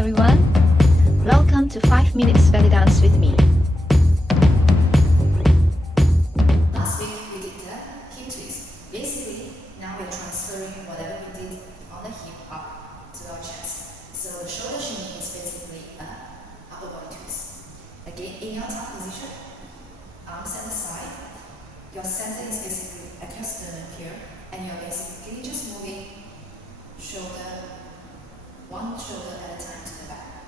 everyone. Welcome to 5 Minutes Belly Dance with me. Last week we did the hip twist. Basically, now we're transferring whatever we did on the hip up to our chest. So the shoulder shimmy is basically a upper body twist. Again, in your top position, arms at the side. Your center is basically at your sternum here, and you're basically just moving one shoulder at a time to the back.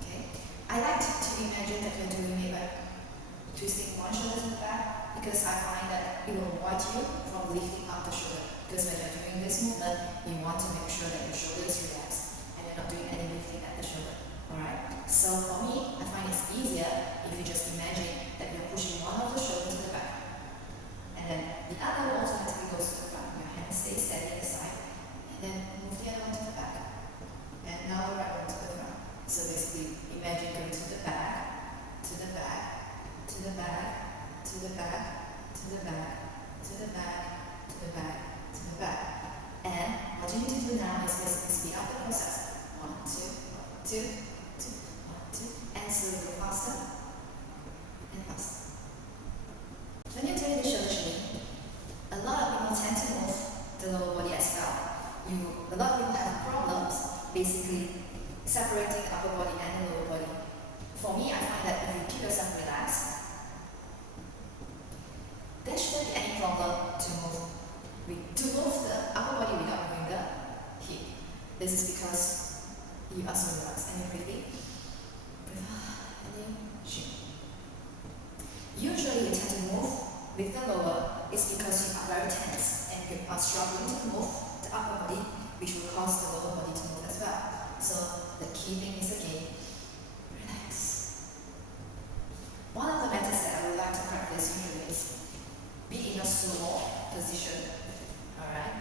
Okay? I like to imagine that you're doing it by twisting one shoulder to the back, because I find that it will avoid you from lifting up the shoulder. Because when you're doing this movement, you want to make sure that your shoulder is relaxed and you're not doing any lifting at the shoulder. Alright? So for me, I find it's easier if you just imagine that you're pushing one of the shoulders to the back. And then the other one automatically goes to the front. Your hand stays steady at the side. And then move the other one to the back. And now the right one to the front. So basically, imagine going to the back, to the back, to the back, to the back, to the back, to the back, to the back, to the back. And what you need to do now is basically speed up the process. 1, 2, 1, 2, 2, 1, 2, and slowly faster and faster. When you're doing the shoulder shimmy, a lot of people tend to move the lower body as well. A lot of people have problems basically separating the upper body and the lower body. For me, I find that if you keep yourself relaxed, there shouldn't be any problem to move the upper body without moving the hip. This is because you are so relaxed and you breathe in, breathe out, and then shimmy. Usually you tend to move with the lower is because you are very tense and you are struggling to move the upper body, which will cause the lower body to move as well. So the key thing is again, relax. One of the methods that I would like to practice usually is be in a slow position. Alright?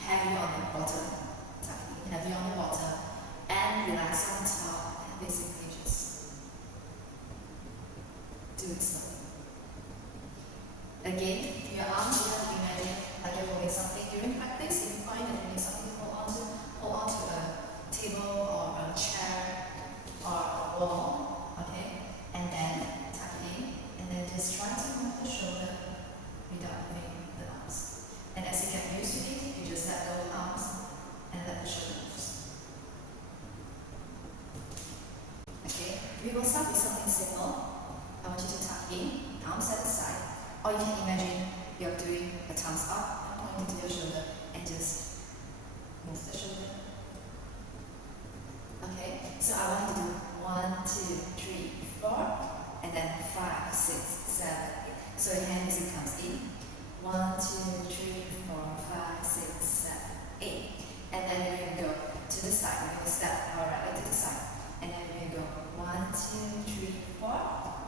Heavy on the bottom, heavy on the bottom, and relax on the top, and basically just do it slowly. Again, your arms, you have to imagine like you're holding something during practice. If you find that you need something to hold on to a table or a chair or a wall, okay? And then tuck in, and then just try to move the shoulder without moving the arms. And as you get used to it, you just let go of the arms and let the shoulder move. Okay? We will start with something simple. I want you to tuck in, arms at the side. Or you can imagine you're doing a thumbs up and pointing to your shoulder and just move the shoulder. Okay, so I want you to do 1, 2, 3, 4, and then 5, 6, 7, 8. So your hand basically comes in. 1, 2, 3, 4, 5, 6, 7, 8. And then we're going to go to the side. We're going to step our right leg to the side. And then we're going to go 1, 2, 3, 4.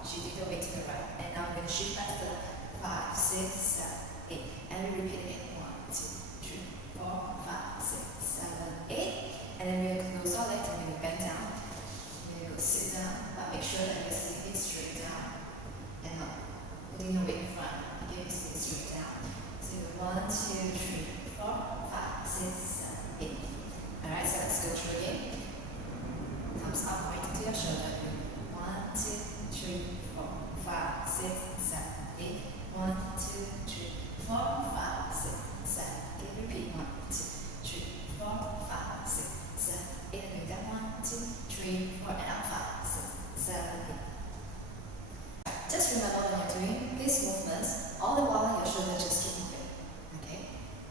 Shifting the weight to the right. And now we're going to shift back to the 5, 6, 7, 8. And we repeat again. 1, 2, 3, 4, 5, 6, 7, 8. And then we're going to close our legs and we're going to bend down. We're going to go sit down, but make sure that you're sitting straight down and not putting your weight in front. Again, sitting straight down. So 1, 2, 3, 4, 5, 6, 7, 8. Alright, so let's go through again. Thumbs up, pointing to your shoulder. 1, 2, 3, 4, 5, 6, 7, 8. 1, 2, 3, 4, 5, 6, 7. Okay, repeat. 1, 2, 3, 4, 5, 6, 7, 8. And we got 1, 2, 3, 4, and up 5, 6, 7, 8. Just remember when you're doing these movements, all the while your shoulder just keep moving. Okay?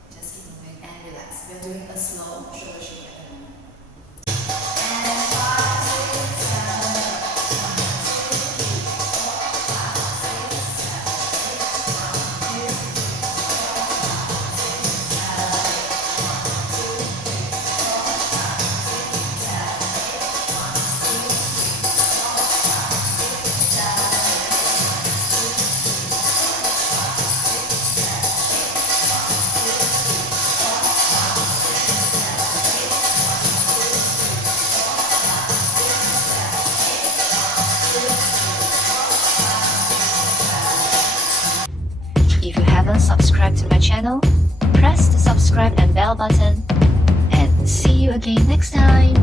Just keep moving and relax. We're doing a slow shoulder shake at the moment. And 5, 6, 7, If you haven't subscribed to my channel, press the subscribe and bell button. And see you again next time.